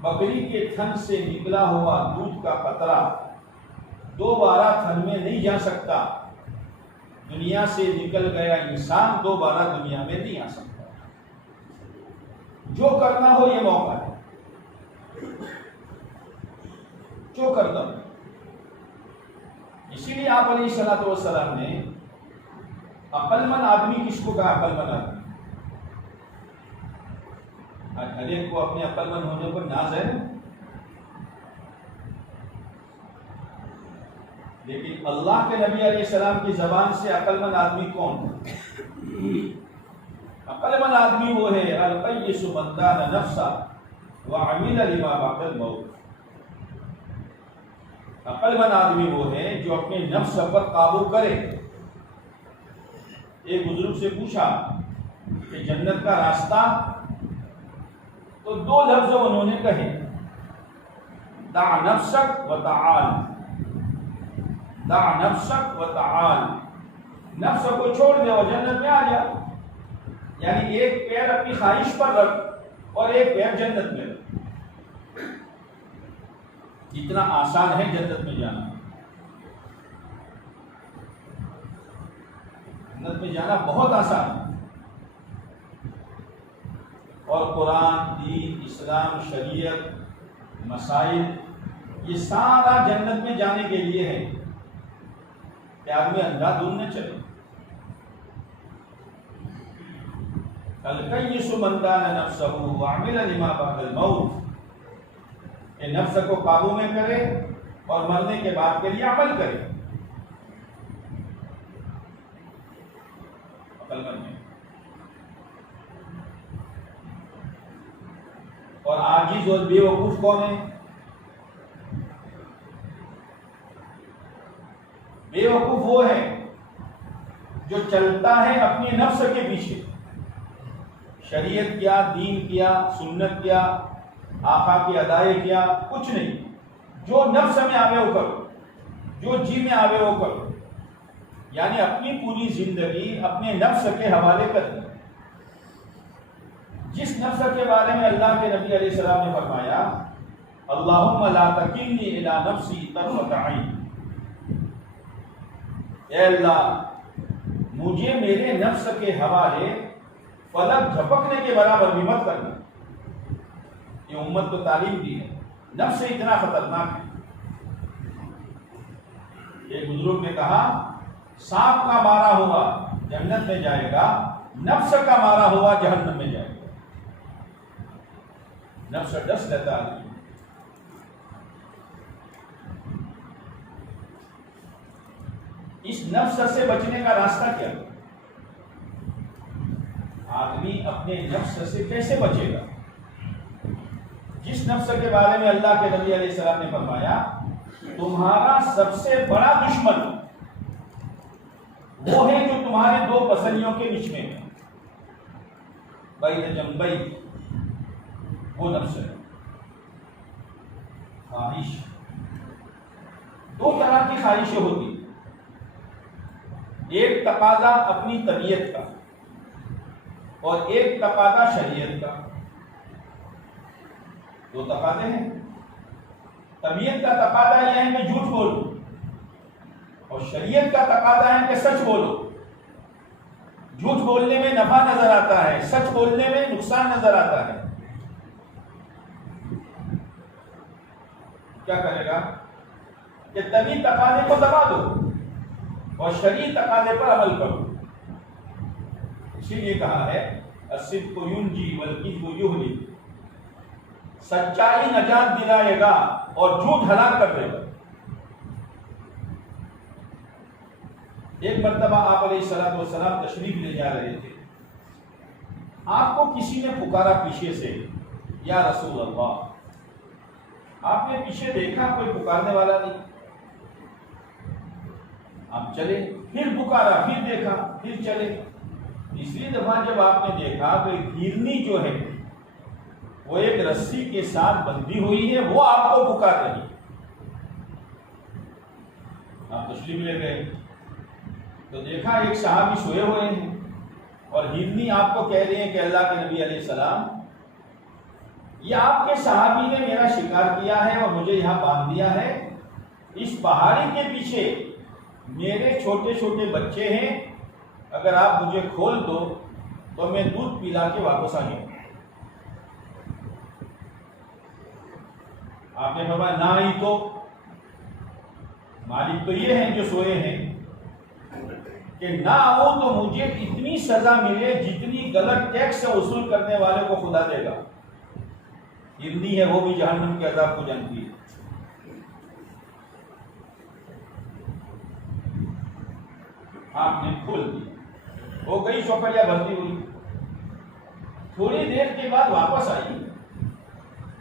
बकरी के थन से निकला हुआ दूध का कतरा दोबारा थन में नहीं जा सकता। दुनिया से निकल गया इंसान दोबारा दुनिया में नहीं आ सकता। जो करना हो ये मौका है, जो करना हो। इसीलिए आप अलैहिस्सलातु वस्सलाम ने अक्लमंद आदमी किसको कहा? अक्लमंद आदमी। हर एक को अपने अक्लमंद होने पर नाज है, लेकिन अल्लाह के नबी अलैहिस्सलाम की जबान से अक्लमंद आदमी कौन? अक्लमंद आदमी वो है अल-क़य्यिसु मन दाना नफ्सा व अमिला लिमा बअदल मौत। अक्लमंद आदमी वो है जो अपने नफ्स पर काबू करे। एक बुजुर्ग से पूछा कि जन्नत का रास्ता, तो दो लफ्ज उन्होंने कहे, दा नफ्सक व ताल, दा नफ्सक व ताल। नफ्स को छोड़ दे और जन्नत में आ जा। यानी एक पैर अपनी ख्वाहिश पर रख और एक पैर जन्नत में रख। इतना आसान है जन्नत में जाना। जन्नत में जाना बहुत आसान है। और कुरान, दीन, इस्लाम, शरीयत, मसाइल, ये सारा जन्नत में जाने के लिए है कि आदमी अंधाधुंध न चले। अल-क़य्यिसु मन दाना नफ्सहु व अमिला लिमा बअदल मौत। ये नफ्स को काबू में करे और मरने के बाद के लिए अमल करे। अक्लमंद है। और आजिज और बेवकूफ कौन है? बेवकूफ वो है जो चलता है अपने नफ्स के पीछे। शरीयत क्या, दीन क्या, सुन्नत क्या, आका की अदाए क्या, कुछ नहीं। जो नफ्स में आवे वो करो, जो जी में आवे वो करो। यानी अपनी पूरी जिंदगी अपने नफ्स के हवाले कर दी। जिस नफ्स के बारे में अल्लाह के नबी अलैहिस्सलाम ने फरमाया, अल्लाहुम्मा ला तकिलनी इला नफ्सी तरफत ऐन। ए अल्लाह, मुझे मेरे नफ्स के हवाले फलक झपकने के बराबर भी मत करना। ये उम्मत को तालीम दी है। नफ्स इतना खतरनाक है। एक बुजुर्ग ने कहा, सांप का मारा हुआ जन्नत में जाएगा, नफ्स का मारा हुआ जहन्नम में जाएगा। नफ्स डस लेता आदमी। इस नफ्स से बचने का रास्ता क्या? आदमी अपने नफ्स से कैसे बचेगा? जिस नफ्स के बारे में अल्लाह के नबी अलैहिस्सलाम ने फरमाया, तुम्हारा सबसे बड़ा दुश्मन वो है जो तुम्हारे दो पसलियों के बीच में है, बैन जंबई, वो नफ्स है। ख्वाहिश, दो तरह की ख्वाहिशें होती। एक तकाजा अपनी तबीयत का और एक तकाजा शरीयत का। दो तकाजे हैं। तबीयत का तकाजा यह है कि झूठ बोलो, और शरीयत का तकाजा है कि सच बोलो। झूठ बोलने में नफा नजर आता है, सच बोलने में नुकसान नजर आता है। क्या करेगा कि तभी तकाजे को दबा दो और शरीय तकाजे पर अमल करो। इसीलिए कहा है अस्सिद्क़ु युंजी वल किज़्बु युहली। सच्चाई नजात दिलाएगा और झूठ हलाक कर देगा। एक मर्तबा आप अलैहिस्सलातु वस्सलाम तशरीफ ले जा रहे थे। आपको किसी ने पुकारा पीछे से, या रसूल अल्लाह। आपने पीछे देखा, कोई पुकारने वाला नहीं। आप चले, फिर पुकारा, फिर देखा, फिर चले। तीसरी दफा जब आपने देखा तो एक हिरनी जो है वो एक रस्सी के साथ बंधी हुई है, वो आपको पुकार रही। आप तशरीफ ले गए तो देखा एक सहाबी सोए हुए हैं और हिरनी आपको कह रहे हैं कि अल्लाह के नबी अलैहिस्सलाम ये आपके सहाबी ने मेरा शिकार किया है और मुझे यहाँ बांध दिया है। इस पहाड़ी के पीछे मेरे छोटे छोटे बच्चे हैं, अगर आप मुझे खोल दो तो मैं दूध पिला के वापस आ जाऊंगा। आपने फरमाया ना ही तो मालिक तो ये हैं जो सोए हैं कि ना हो तो मुझे इतनी सजा मिले जितनी गलत टैक्स वसूल करने वाले को खुदा देगा। हिरनी है वो भी जहन्नम के अजाब को जानती है। आपने खोल दी, हो गई चौपड़िया भरती हुई। थोड़ी देर के बाद वापस आई,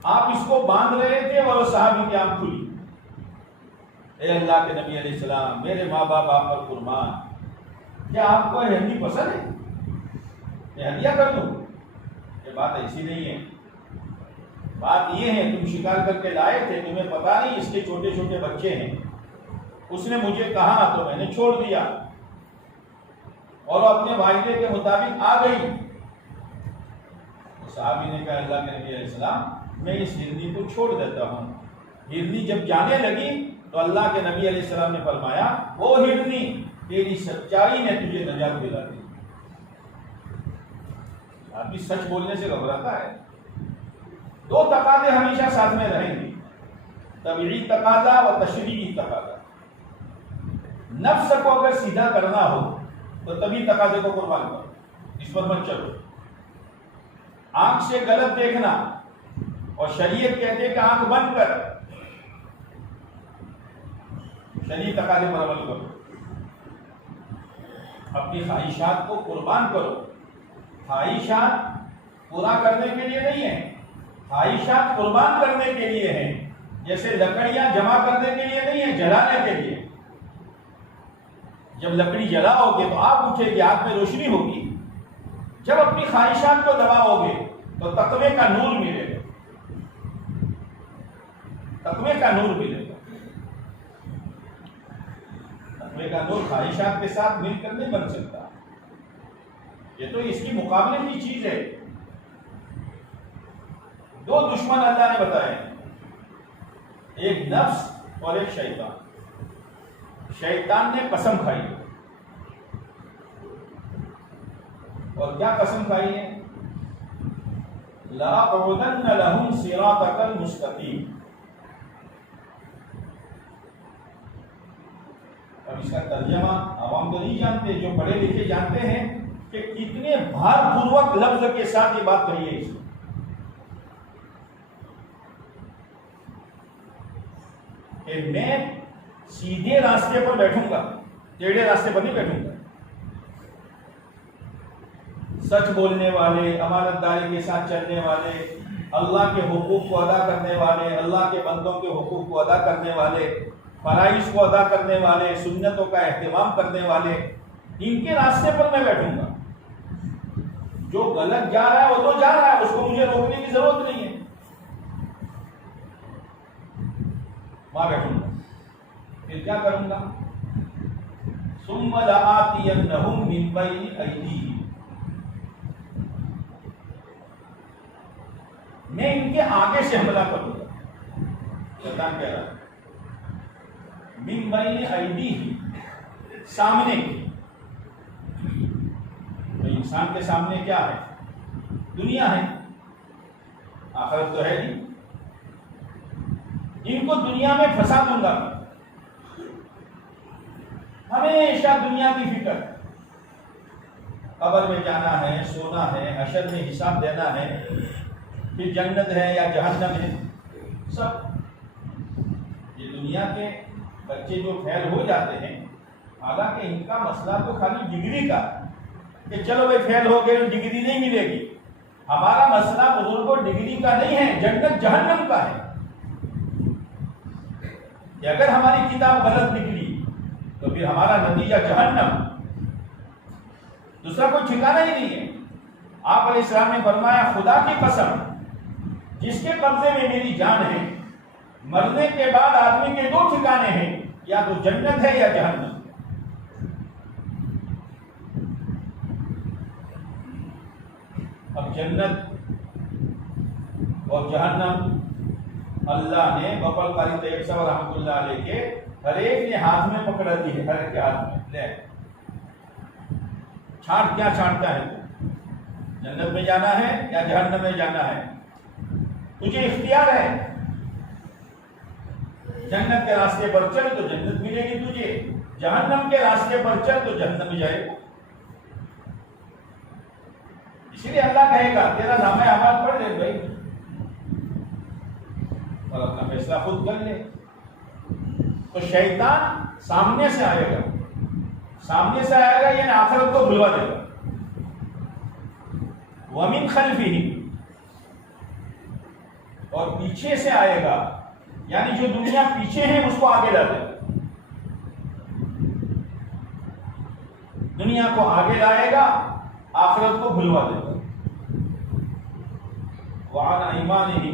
आप इसको बांध रहे थे और साहबी की आंख खुली। ए अल्लाह के नबी अलैहि सलाम, मेरे माँ बाप आप पर कुर्बान, क्या आपको हिरनी पसंद है? हदिया कर दूं? ये बात ऐसी नहीं है। बात ये है तुम शिकार करके लाए थे, तुम्हें पता नहीं इसके छोटे छोटे बच्चे हैं। उसने मुझे कहा तो मैंने छोड़ दिया और अपने वायदे के मुताबिक आ गई। तो साहबी ने कहा अल्लाह के नबी अलैहि सलाम, मैं इस हिरनी को छोड़ देता हूँ। हिरनी जब जाने लगी तो अल्लाह के नबी अलैहि सलाम ने फरमाया, ओ हिरनी, तेरी सच्चाई ने तुझे नजात दिला दी। आदमी सच बोलने से घबराता है। दो तकादे हमेशा साथ में रहेंगे, तबीई तकादा व तशरीई तकादा। नफ्स को अगर सीधा करना हो तो तभी तकादे को कुर्बान करो, इस पर मत चलो। आंख से गलत देखना और शरीयत कहते हैं कि आंख बंद कर, शरीयत तकादे पर अमल करो। अपनी ख्वाहिशात को कुर्बान करो। ख्वाहिशात पूरा करने के लिए नहीं है, ख्वाहिशात कुर्बान करने के लिए है। जैसे लकड़ियां जमा करने के लिए नहीं है, जलाने के लिए। जब लकड़ी जलाओगे तो आग उठेगी, आग में रोशनी होगी। जब अपनी ख्वाहिशात को दबाओगे तो तकवे का नूर मिलेगा, तकवे का नूर मिलेगा। तकवे का नूर ख्वाहिशात के साथ मिलकर नहीं बन सकता, ये तो इसकी मुकाबले की चीज है। दो दुश्मन अल्लाह ने बताए, एक नफ्स और एक शैतान। शैतान ने कसम खाई, और क्या कसम खाई है? लअक़उदन्न लहुम सिरातकल मुस्तक़ीम। अब इसका तर्जमा आवाम तो नहीं जानते, जो पढ़े लिखे जानते हैं कि कितने भारपूर्वक लफ्ज के साथ ये बात कही है। इसमें कि मैं सीधे रास्ते पर बैठूंगा, टेढ़े रास्ते पर नहीं बैठूंगा। सच बोलने वाले, अमानतदारी के साथ चलने वाले, अल्लाह के हुकूक को अदा करने वाले, अल्लाह के बंदों के हुकूक को अदा करने वाले, फराइज को अदा करने वाले, सुन्नतों का एहतमाम करने वाले, इनके रास्ते पर मैं बैठूंगा। जो गलत जा रहा है वो तो जा रहा है, उसको मुझे रोकने की जरूरत नहीं है, वहां बैठूंगा। फिर क्या करूंगा? सुम्मा लआतियन्नहुम मिन बैनि अयदीहिम, मैं इनके आगे से हमला करूंगा। शैतान कह रहा है मिन बैनि अयदीहिम, सामने। तो इंसान के सामने क्या है? दुनिया है, आखिरत तो है नहीं। इनको दुनिया में फंसा दूंगा मैं, हमेशा दुनिया की फिक्र। कब्र में जाना है, सोना है, हशर में हिसाब देना है, फिर जन्नत है या जहन्नम है, सब। ये दुनिया के बच्चे जो फेल हो जाते हैं, हालांकि इनका मसला तो खाली डिग्री का, कि चलो भाई फेल हो गए डिग्री नहीं मिलेगी। हमारा मसला बुजुर्गों डिग्री का नहीं है, जन्नत जहन्नम का है। कि अगर हमारी किताब गलत निकली तो फिर हमारा नतीजा जहन्नम, दूसरा कोई ठिकाना ही नहीं है। आप अलैहिस्सलाम ने फरमाया, खुदा की कसम, जिसके कब्जे में मेरी जान है, मरने के बाद आदमी के दो ठिकाने हैं, या तो जन्नत है या जहन्नम। अब जन्नत और जहन्नम अल्लाह ने बकल कारी तैयब साहब रहमतुल्लाह अलैह के हर एक ने हाथ में पकड़ा दी है, हर एक के हाथ में ले छांट, क्या छांटता है, जन्नत में जाना है या जहन्नम में जाना है, तुझे इख्तियार है। जन्नत के रास्ते पर चल तो जन्नत मिलेगी तुझे, जहन्नम के रास्ते पर चल तो जहन्नम में जाएगा। इसलिए अल्लाह कहेगा तेरा नाम अमाल पढ़ ले भाई और अपना फैसला खुद कर ले। तो शैतान सामने से आएगा, सामने से आएगा यानी आखिरत को भुलवा देगा। वमिन खल्फिही, और पीछे से आएगा यानी जो दुनिया पीछे है उसको आगे ला देगा, दुनिया को आगे लाएगा, आखिरत को भुलवा देगा। वहां ईमान ही,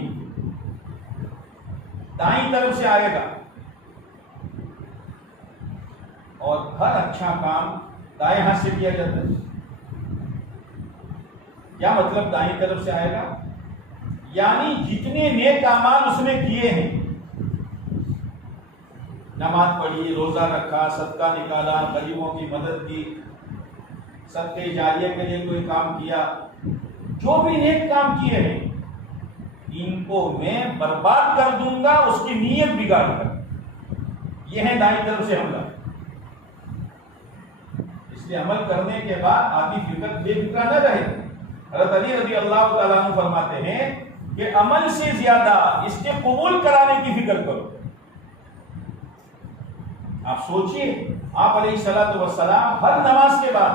दाईं तरफ से आएगा और हर अच्छा काम दाएं हाथ से किया जाता है। क्या मतलब दाईं तरफ से आएगा? यानी जितने नेक अमाल उसने किए हैं, नमाज पढ़ी, रोजा रखा, सदका निकाला, गरीबों की मदद की, सदके जारिया के लिए कोई काम किया, जो भी नेक काम किए हैं इनको मैं बर्बाद कर दूंगा उसकी नीयत बिगाड़ कर। यह है दाईं तरफ से हमला। इसलिए अमल करने के बाद आदमी बेफिक्रा न रहे। हज़रत अली रज़ी अल्लाह तआला अन्हु फरमाते हैं कि अमल से ज्यादा इसके कबूल कराने की फिक्र करो। आप सोचिए, आप अलैहिस्सलातु वस्सलाम हर नमाज के बाद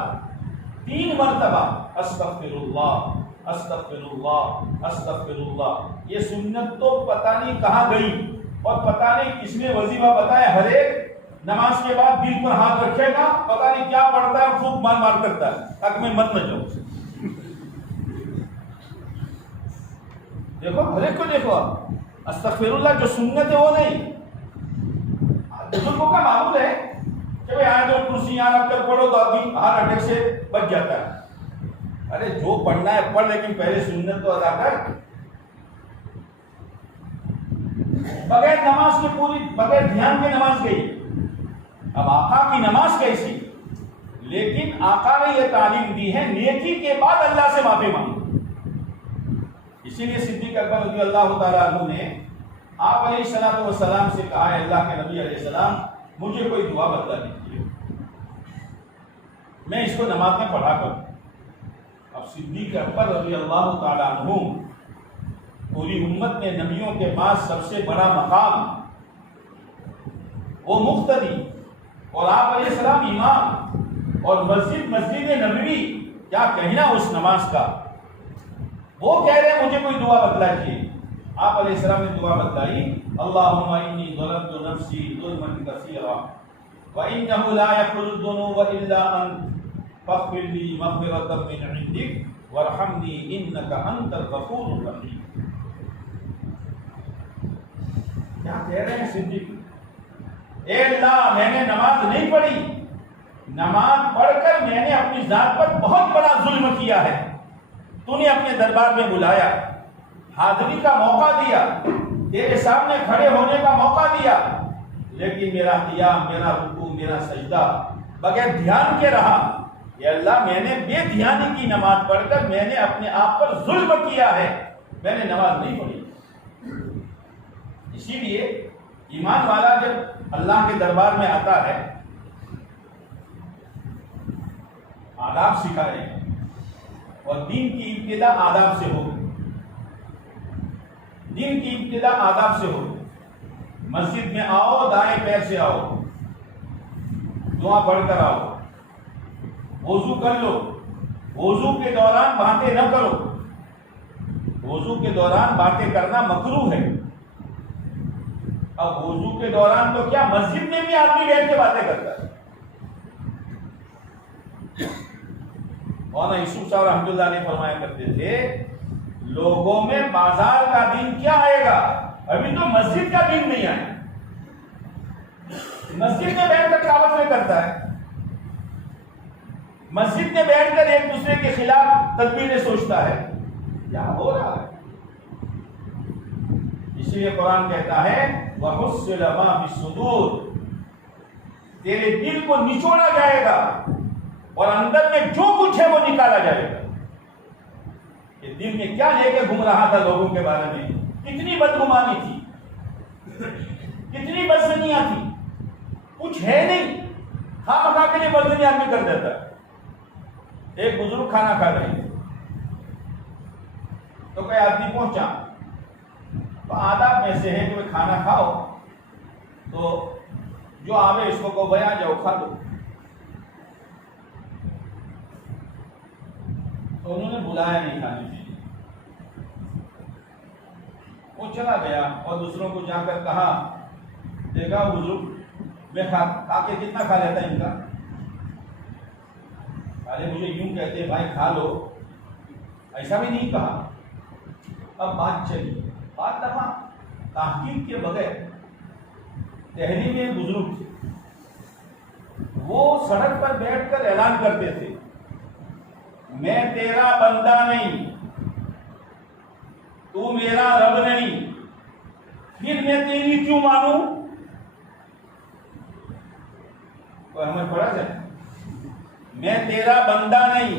3 मरतबा अस्तगफिरुल्लाह अस्तगफिरुल्लाह अस्तगफिरुल्लाह, ये सुन्नत तो पता नहीं कहां गई और पता नहीं किसने वजीफा बताया। हर एक नमाज के बाद दिल पर हाथ रखेगा, पता नहीं क्या पढ़ता है, खूब मार मार करता है ताकि मैं मत न जाऊं। देखो हर एक को देखो, अस्तगफिरुल्लाह जो सुन्नत है वो नहीं। बुजुर्गों का मामूल है कि भाई आयत कुर्सी यहाँ रखकर पढ़ो तो आदमी हार्ट अटैक से बच जाता है। अरे जो पढ़ना है पढ़, लेकिन पहले सुन्नत तो अदा कर। बगैर नमाज के पूरी, बगैर ध्यान के नमाज गई। अब आका की नमाज कैसी? लेकिन आका ने यह तालीम दी है नेकी के बाद अल्लाह से माफी मांगो। इसीलिए सिद्दीक अकबर रज़ी अल्लाह तआला अन्हु ने आप अलैहिस्सलातु वस्सलाम से कहा है, अल्लाह के नबी अलैहिस्सलाम मुझे कोई दुआ बता दीजिए, मैं इसको नमाज में पढ़ा करूं। अब सिद्दीक अकबर रज़ी अल्लाह तआला अन्हु, पूरी उम्मत में नबियों के पास सबसे बड़ा मकाम, वो मुख्तदी और आप अलैहिस्सलाम इमाम, और मस्जिद नबवी, क्या कहना उस नमाज का। वो कह रहे हैं मुझे कोई दुआ बतलाइए। आप अलैहिस्सलाम ने दुआ बतलाई, अल्लाहुम्मा इन्नी ज़लमतु नफ्सी ज़ुल्मन कसीरा व इन्नहु ला यग़फ़िरु ज़ुनूब इल्ला अंत फ़ग़फ़िर ली मग़फ़िरतम मिन इंदिक वरहमनी इन्नका अंतल गफ़ूरुर रहीम। क्या कह रहे हैं सिद्दीक? ए अल्लाह, मैंने नमाज नहीं पढ़ी, नमाज पढ़कर मैंने अपनी जात पर बहुत बड़ा जुल्म किया है। तूने अपने दरबार में बुलाया, हाजिरी का मौका दिया, तेरे सामने खड़े होने का मौका दिया, लेकिन मेरा क़ियाम, मेरा रुकू, मेरा सजदा बगैर ध्यान के रहा। या अल्लाह, मैंने बेध्यानी की नमाज पढ़कर मैंने अपने आप पर जुल्म किया है, मैंने नमाज नहीं पढ़ी। इसीलिए ईमान वाला जब अल्लाह के दरबार में आता है, आदाब सिखाए, और दीन की इब्तिदा आदाब से हो, दिन की इब्तिदा आदाब से हो। मस्जिद में आओ, दाएं पैर से आओ, दुआ पढ़कर आओ, वजू कर लो, वजू के दौरान बातें न करो, वजू के दौरान बातें करना मकरूह है। अब वजू के दौरान तो क्या, मस्जिद में भी आदमी बैठ के बातें करता है। और यूसुफ साहब रहमतुल्लाह ने फरमाया करते थे, लोगों में बाजार का दिन क्या आएगा, अभी तो मस्जिद का दिन नहीं आया। मस्जिद में बैठकर कावत करता है, मस्जिद में बैठकर एक दूसरे के खिलाफ तदबीरें सोचता है। क्या हो रहा है? इसलिए कुरान कहता है वहुस्सिल मा फिस्सुदूर, तेरे दिल को निचोड़ा जाएगा और अंदर में जो कुछ है वो निकाला जाएगा। ये दिल में क्या लेके घूम रहा था लोगों के बारे में, कितनी बदगुमानी थी, कितनी बदसनियां थी, कुछ है नहीं, खा के लिए बदसनी आदमी कर देता है। एक बुजुर्ग खाना खा रहे थे तो कोई आदमी पहुंचा, तो आदाब में से है कि भाई खाना खाओ तो जो आवे इसको को भाई आ जाओ खा लो। तो उन्होंने बुलाया नहीं खाने के लिए, वो चला गया और दूसरों को जाकर कहा, देखा बुजुर्ग मैं खा के कितना खा लेता इनका, अरे मुझे यूं कहते भाई खा लो, ऐसा भी नहीं कहा। अब बात चली, बात दफा ताहकीक के बगैर दिल्ली में बुजुर्ग थे, वो सड़क पर बैठकर ऐलान करते थे मैं तेरा बंदा नहीं, तू मेरा रब नहीं, फिर मैं तेरी क्यों मानूं। तो हमें पड़ा जाए, मैं तेरा बंदा नहीं,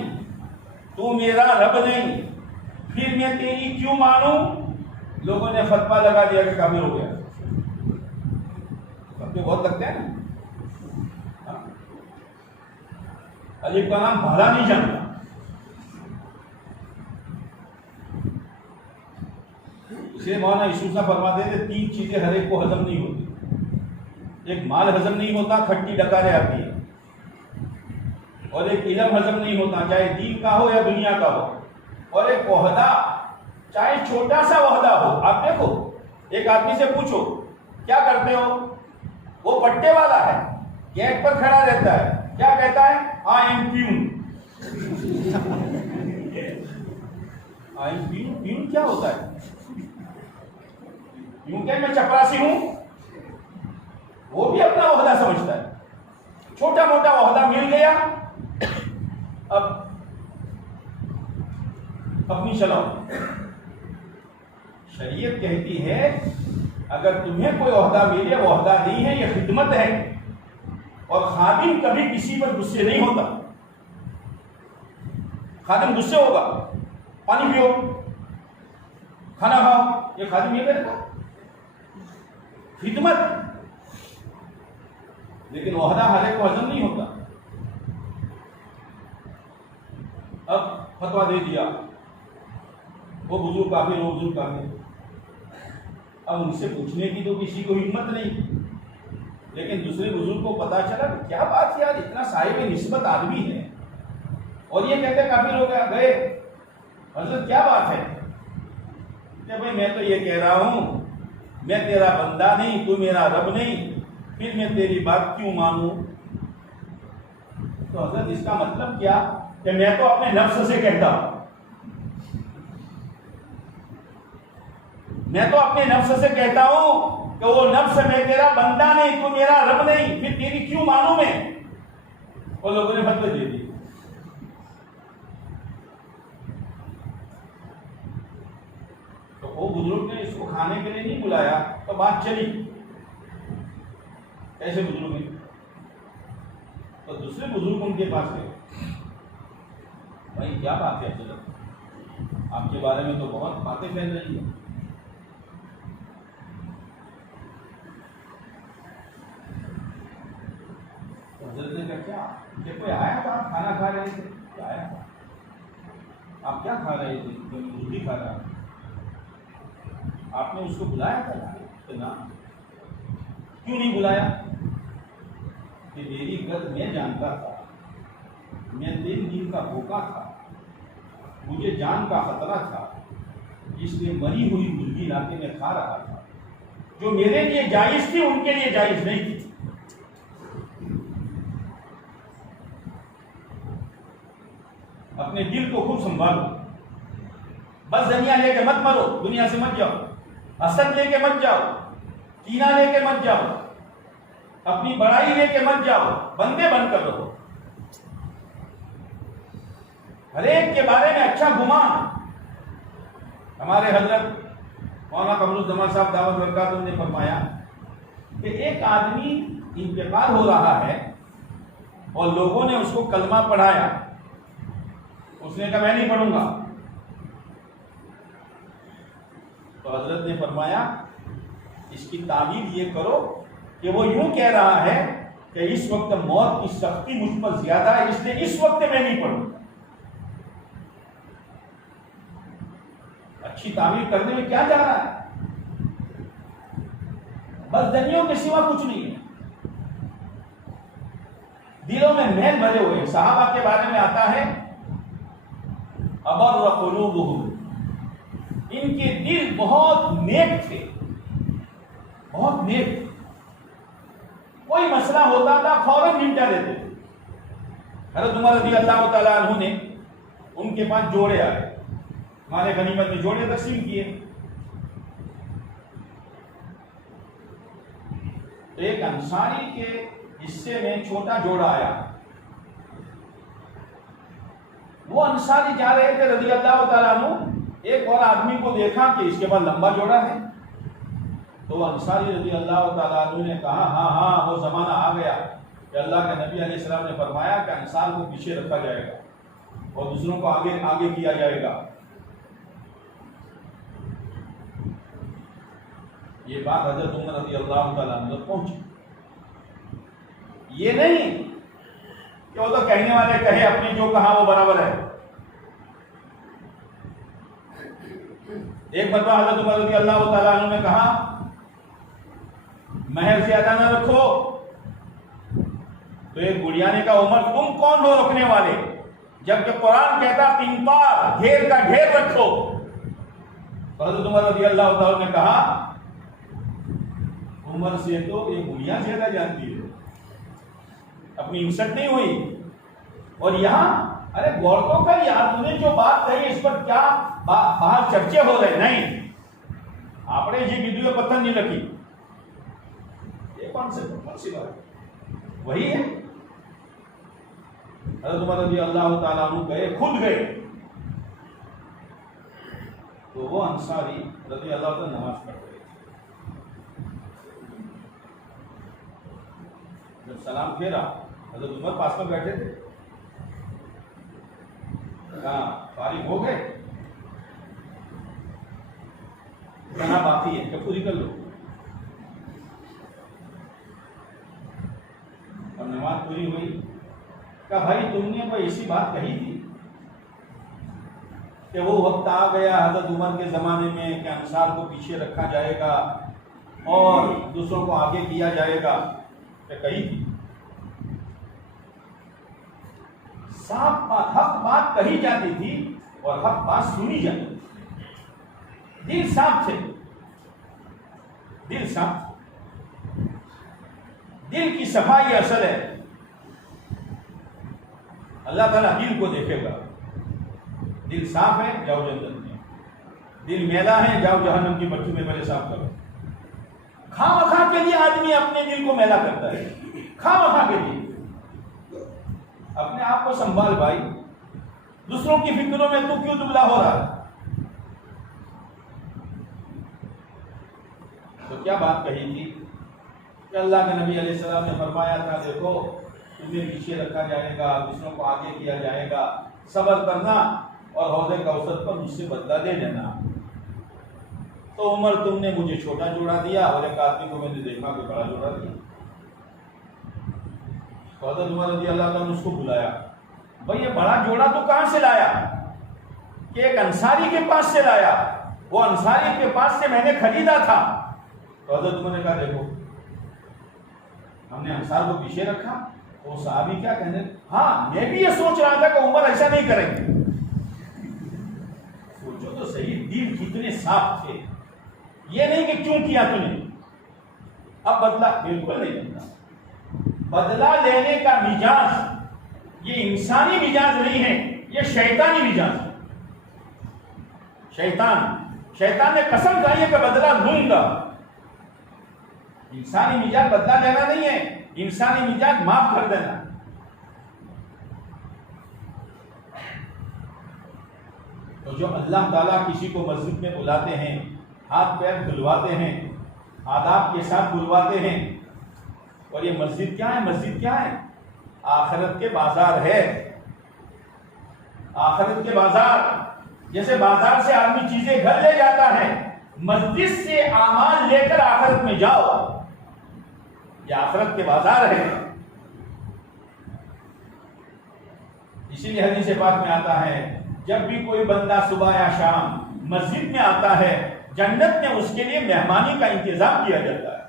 तू मेरा रब नहीं, फिर मैं तेरी क्यों मानूं। लोगों ने फतवा लगा दिया कि काबिल हो गया। सबके बहुत लगते हैं ना, अलीफ का नाम भला नहीं जानता। इसलिए मौलाना यूसुफ फरमाते थे तीन चीजें हर एक को हजम नहीं होती। एक माल हजम नहीं होता, खट्टी डकारे आती है, और एक इल्म हजम नहीं होता, चाहे दीन का हो या दुनिया का हो, और एक ओहदा चाहे छोटा सा ओहदा हो। आप देखो, एक आदमी से पूछो क्या करते हो, वो पट्टे वाला है, गेट पर खड़ा रहता है, क्या कहता है, I am peon. I am peon, peon क्या होता है, यूं क्या मैं चपरासी हूं, वो भी अपना ओहदा समझता है। छोटा मोटा ओहदा मिल गया, अब अपनी चलाओ। शरीयत कहती है अगर तुम्हें कोई ओहदा मिले, ओहदा नहीं है, यह खिदमत है, और खादिम कभी किसी पर गुस्से नहीं होता। खादिम गुस्से होगा, पानी पियो, खाना खाओ, ये खादिम ये करेगा, खिदमत। लेकिन ओहदा हर एक को हजम नहीं होता। अब फतवा दे दिया, वो बुजुर्ग काफी, वो बुजुर्ग काफी, अब उनसे पूछने की तो किसी को हिम्मत नहीं। लेकिन दूसरे बुजुर्ग को पता चला कि क्या बात यार, इतना साहिब निस्बत आदमी है और ये कहते काफी लोग गए, हजरत क्या बात है, कि भाई मैं तो ये कह रहा हूं मैं तेरा बंदा नहीं, तू मेरा रब नहीं, फिर मैं तेरी बात क्यों मानूं। तो हजरत इसका मतलब क्या कि मैं तो अपने नफ्स से कहता हूं, मैं तो अपने नफ्स से कहता हूं कि वो नफ्स मैं तेरा बंदा नहीं, तू मेरा रब नहीं, फिर तेरी क्यों मानूं मैं। और लोगों ने फतवे दे दिए। तो वो बुजुर्ग ने इसको खाने के लिए नहीं बुलाया, तो बात चली ऐसे बुजुर्ग ने। तो दूसरे बुजुर्ग उनके पास गए, भाई क्या बात है, आपके बारे में तो बहुत बातें फैल रही है। हजरत ने कहा क्या, कि कोई आया था, आप खाना खा रहे थे, क्या आया था, आप क्या खा रहे थे, रोटी खा रहा, आपने उसको बुलाया था तो ना, क्यों नहीं बुलाया, कि मेरी गत मैं जानता था, मैं 3 दिन का भूखा था, मुझे जान का खतरा था, इसलिए मरी हुई मुर्गी लाके मैं खा रहा था, जो मेरे लिए जायज थी उनके लिए जायज नहीं थी। अपने दिल को खूब संभालो, बस दुनिया लेके मत मरो, दुनिया से मत जाओ, हसद लेके मत जाओ, कीना लेके मत जाओ, अपनी बड़ाई लेके मत जाओ, बंदे बनकर रहो, हर एक के बारे में अच्छा गुमान। हमारे हजरत मौलाना कमरुज़्ज़मान साहब दावत बरकातुहू ने फरमाया कि एक आदमी इंतकाल हो रहा है और लोगों ने उसको कलमा पढ़ाया, उसने कहा मैं नहीं पढ़ूंगा। तो हजरत ने फरमाया इसकी तावील ये करो कि वो यूं कह रहा है कि इस वक्त मौत की सख्ती मुझ पर ज्यादा है, इसलिए इस वक्त मैं नहीं पढ़ूंगा। अच्छी तावील करने में क्या जा रहा है? बददनियों के सिवा कुछ नहीं है। दिलों में मैल भरे हुए। सहाबा के बारे में आता है अबर क़ुलूबुहुम, इनके दिल बहुत नेक थे, बहुत नेक। कोई मसला होता था फौरन निपटा देते थे। हज़रत उमर रज़ी अल्लाह तआला अन्हु ने उनके पास जोड़े आए, माले गनीमत में जोड़े तकसीम किए। तो एक अंसारी के हिस्से में छोटा जोड़ा आया। वो अंसारी जा रहे थे रज़ी अल्लाह तआला अन्हु, एक और आदमी को देखा कि इसके पास लंबा जोड़ा है। तो अंसारी रज़ी अल्लाह तआला अन्हु ने कहा हाँ वो ज़माना आ गया कि अल्लाह के नबी अलैहि सलाम ने फरमाया कि अंसार को पीछे रखा जाएगा और दूसरों को आगे आगे किया जाएगा। ये बात हज़रत उमर रज़ी अल्लाह तआला अन्हु तक पहुंची। ये नहीं कि वो तो कहने वाले कहे, अपने जो कहा वो बराबर है। एक मरतबा हज़रत उमर रज़ी अल्लाह तआला अन्हु ने कहा महर ज्यादा ना रखो। तो एक बुढ़िया ने कहा उमर तुम कौन हो रखने वाले, जबकि कुरान कहता किंतार ढेर का ढेर रखो। तो हज़रत उमर रज़ी अल्लाह तआला ने कहा उमर से तो ये बुढ़िया ज्यादा जानती है, अपनी हिम्मत नहीं हुई। और यहाँ अरे गौर तो कर यार, तूने जो बात कही इस पर क्या बाहर चर्चे हो रहे? नहीं, आपने जी विद्युत पत्थर नहीं रखी। कौन सी बात? वही है। हज़रत उमर रज़ी अल्लाह तआला अन्हु गए, खुद गए। तो वो अंसारी रज़ी अल्लाह तआला नमाज पढ़ रहे थे। जब सलाम फेरा हज़रत उमर पास में बैठे थे, कहा फारिग हो गए, कहना बाकी है क्या पूरी कर लो। और नमाज पूरी हुई। कहा भाई तुमने कोई ऐसी बात कही थी कि वो वक्त आ गया हज़रत उमर के ज़माने में कि अंसार को पीछे रखा जाएगा और दूसरों को आगे किया जाएगा, क्या कही थी? साफ बात, हक बात कही जाती थी और हक बात सुनी जाती थी। दिल साफ थे, दिल साफ। दिल की सफाई असल है। अल्लाह ताला दिल को देखेगा। दिल साफ है जाओ जन्नत में, दिल मैला है जाओ जहन्नम की भट्टी में पहले साफ करो। खामखा के लिए आदमी अपने दिल को मैला करता है, खामखा के लिए। अपने आप को संभाल भाई, दूसरों की फिक्रों में तू क्यों दुबला हो रहा है? तो क्या बात कही थी कि अल्लाह के नबी अलैहिस्सलाम ने फरमाया था देखो तुम्हें पीछे रखा जाएगा, दूसरों को आगे किया जाएगा, सब्र करना और हौज़े कौसर पर मुझसे बदला दे देना। तो उमर तुमने मुझे छोटा जोड़ा दिया और एक आदमी को मैंने देखा कि बड़ा जोड़ा दिया। तो हज़रत उमर रज़ी अल्लाह तआला ने उसको बुलाया, भाई ये बड़ा जोड़ा तो कहाँ से लाया? कि एक अंसारी के पास से लाया, वो अंसारी के पास से मैंने खरीदा था। तो हज़रत उमर ने कहा देखो हमने अंसार को पीछे रखा। वो साहबी क्या कहने, हाँ मैं भी ये सोच रहा था कि उमर ऐसा नहीं करेंगे। सोचो तो सही, दिल कितने साफ थे। ये नहीं कि क्यों किया तूने, अब बदला, बिल्कुल नहीं बदला। बदला लेने का मिजाज ये इंसानी मिजाज नहीं है, ये शैतानी मिजाज है। शैतान ने कसम खाई है कि बदला लूंगा। इंसानी मिजाज बदला लेना नहीं है, इंसानी मिजाज माफ कर देना। तो जो अल्लाह ताला किसी को मस्जिद में बुलाते हैं, हाथ पैर धुलवाते हैं, आदाब के साथ धुलवाते हैं। और ये मस्जिद क्या है? मस्जिद क्या है? आखिरत के बाजार है। आखिरत के बाजार, जैसे बाजार से आदमी चीजें घर ले जाता है, मस्जिद से आमाल लेकर आखिरत में जाओ। ये आखिरत के बाजार है। इसीलिए हदीस पाक में आता है, जब भी कोई बंदा सुबह या शाम मस्जिद में आता है, जन्नत में उसके लिए मेहमानी का इंतजाम किया जाता है।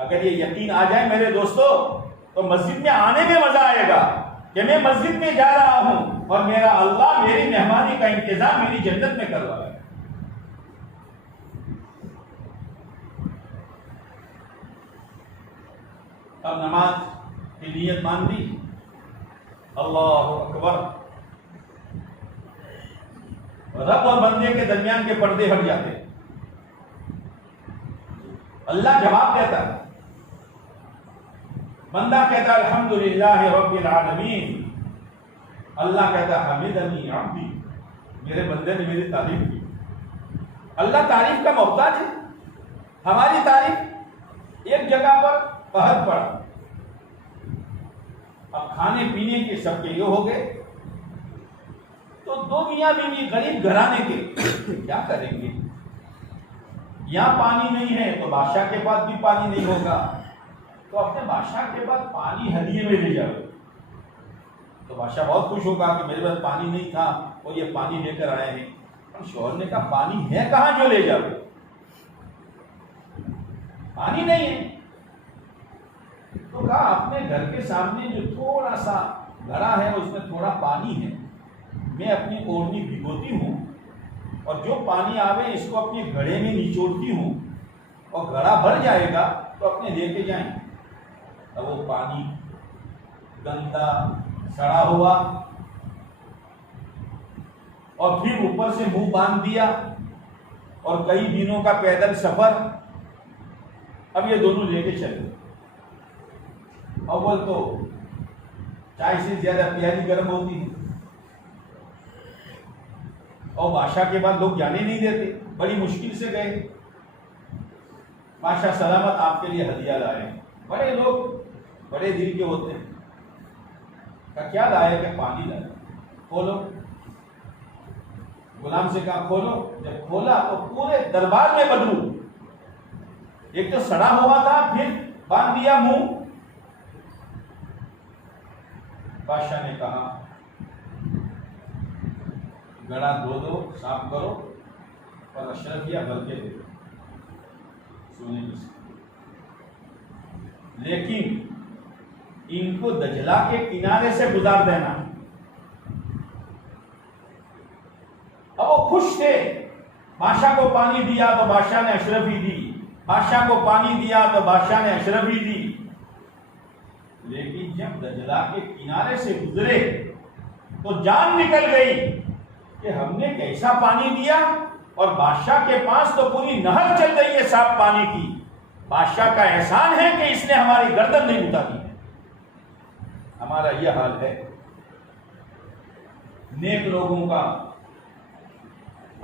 अगर ये यकीन आ जाए मेरे दोस्तों, तो मस्जिद में आने में मजा आएगा कि मैं मस्जिद में जा रहा हूं और मेरा अल्लाह मेरी मेहमानी का इंतजाम मेरी जन्नत में कर रहा है। अब नमाज की नियत मान ली, अल्लाहु अकबर, रब और बंदे के दरमियान के पर्दे हट जाते हैं। अल्लाह जवाब देता है, बंदा कहता है अल्हम्दुलिल्लाह रब्बिल आलमीन, अल्लाह कहता है हमिदनी अब्दी, मेरे बंदे ने मेरी तारीफ की। अल्लाह तारीफ का मोहताज है। हमारी तारीफ एक जगह पर कहर पड़ा, अब खाने पीने के सबके ये हो गए, तो दो मियां बीवी गरीब घराने के क्या करेंगे? यहां पानी नहीं है तो बादशाह के पास भी पानी नहीं होगा, तो अपने बादशाह के पास पानी हदिये में ले जाओ। तो बादशाह बहुत खुश होगा कि मेरे पास पानी नहीं था और ये पानी लेकर आए हैं। और शौहर ने कहा पानी है कहां जो ले जाओ? पानी नहीं है। तो कहा अपने घर के सामने जो थोड़ा सा घड़ा है उसमें थोड़ा पानी है, मैं अपनी ओढ़नी भिगोती हूँ और जो पानी आवे इसको अपने घड़े में निचोड़ती हूँ और घड़ा भर जाएगा तो अपने लेके जाएंगे। अब वो पानी गंदा सड़ा हुआ और फिर ऊपर से मुंह बांध दिया और कई दिनों का पैदल सफर। अब ये दोनों लेके चले। अव्वल तो चाय से ज्यादा प्यारी गर्म होती है और बादशाह के बाद लोग जाने नहीं देते, बड़ी मुश्किल से गए। बादशाह सलामत आपके लिए हदिया लाए। बड़े लोग बड़े दिल के होते हैं। का क्या लाए? कि पानी लाए। खोलो। गुलाम से कहा खोलो। जब खोला तो पूरे दरबार में बदबू, एक तो सड़ा हुआ था, फिर बांध दिया मुंह। बादशाह ने कहा गड़ा धो दो, साफ करो और अशरफिया भर के दे दो सोने की। लेकिन इनको दजला के किनारे से गुजार देना। अब वो खुश थे, बादशाह को पानी दिया तो बादशाह ने अशरफी दी, बादशाह को पानी दिया तो बादशाह ने अशरफी दी। लेकिन जब दजला के किनारे से गुजरे तो जान निकल गई कि हमने कैसा पानी दिया और बादशाह के पास तो पूरी नहर चल रही है साफ पानी की। बादशाह का एहसान है कि इसने हमारी गर्दन नहीं उतारी है। हमारा यह हाल है। नेक लोगों का,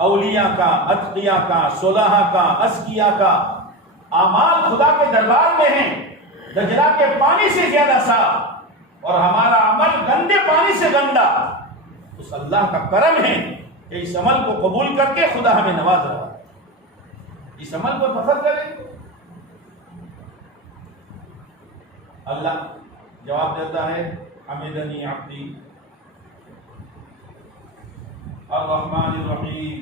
औलिया का, अतकिया का, सोलहा का, अस्किया का आमाल खुदा के दरबार में है दजला के पानी से ज्यादा साफ, और हमारा अमल गंदे पानी से गंदा। उस अल्लाह का करम है कि इस अमल को कबूल करके खुदा हमें नवाज रहा है। इस अमल पर फख्र करें। अल्लाह जवाब देता है हमिदनी अब्दी अर्रहमानिर रहीम।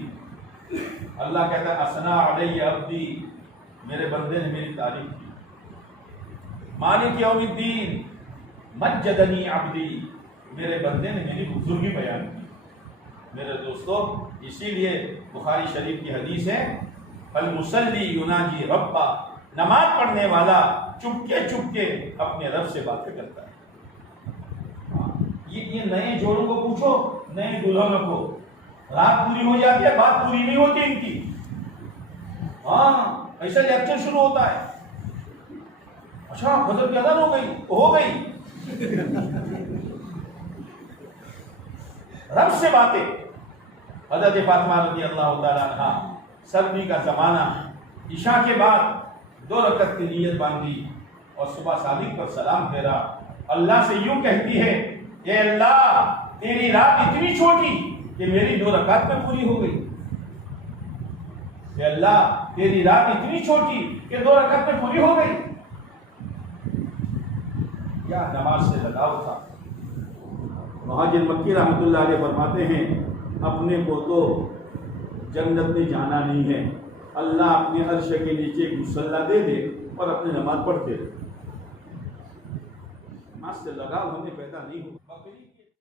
अल्लाह कहता है असना अलैया अब्दी, मेरे बंदे ने मेरी तारीफ की। मालिक यौमिद्दीन मज्जदनी अब्दी, मेरे बंदे ने मेरी बुजुर्गी बयान की। मेरे दोस्तों, इसीलिए बुखारी शरीफ की हदीस है अल मुसल्ली युनाजी रब्बा, नमाज पढ़ने वाला चुपके चुपके अपने रब से बातें करता है। ये नए जोड़ों को पूछो, नए दुल्हनों को, रात पूरी हो जाती है, बात पूरी नहीं होती इनकी। हाँ, ऐसा लेक्चर शुरू होता है। अच्छा फजर की अज़ान हो गई रब से बातें। हज़रत फातिमा रज़ी अल्लाह तआला अन्हा सर्दी का ज़माना, ईशा के बाद 2 रकत की नीयत बांधी और सुबह सादिक पर सलाम फेरा। अल्लाह से यूं कहती है, ये अल्लाह तेरी रात इतनी छोटी कि मेरी 2 रकात में पूरी हो गई। ये अल्लाह तेरी रात इतनी छोटी कि 2 रकात में पूरी हो गई। क्या नमाज से लगाव था। मुहाजिर मक्की रहमतुल्लाह अलैह फरमाते हैं, अपने को तो जन्नत में जाना नहीं है, अल्लाह अपने अर्श के नीचे एक मुसल्ला दे दे और अपनी नमाज पढ़ते रहे। नमाज से लगाव हमें पैदा नहीं हो।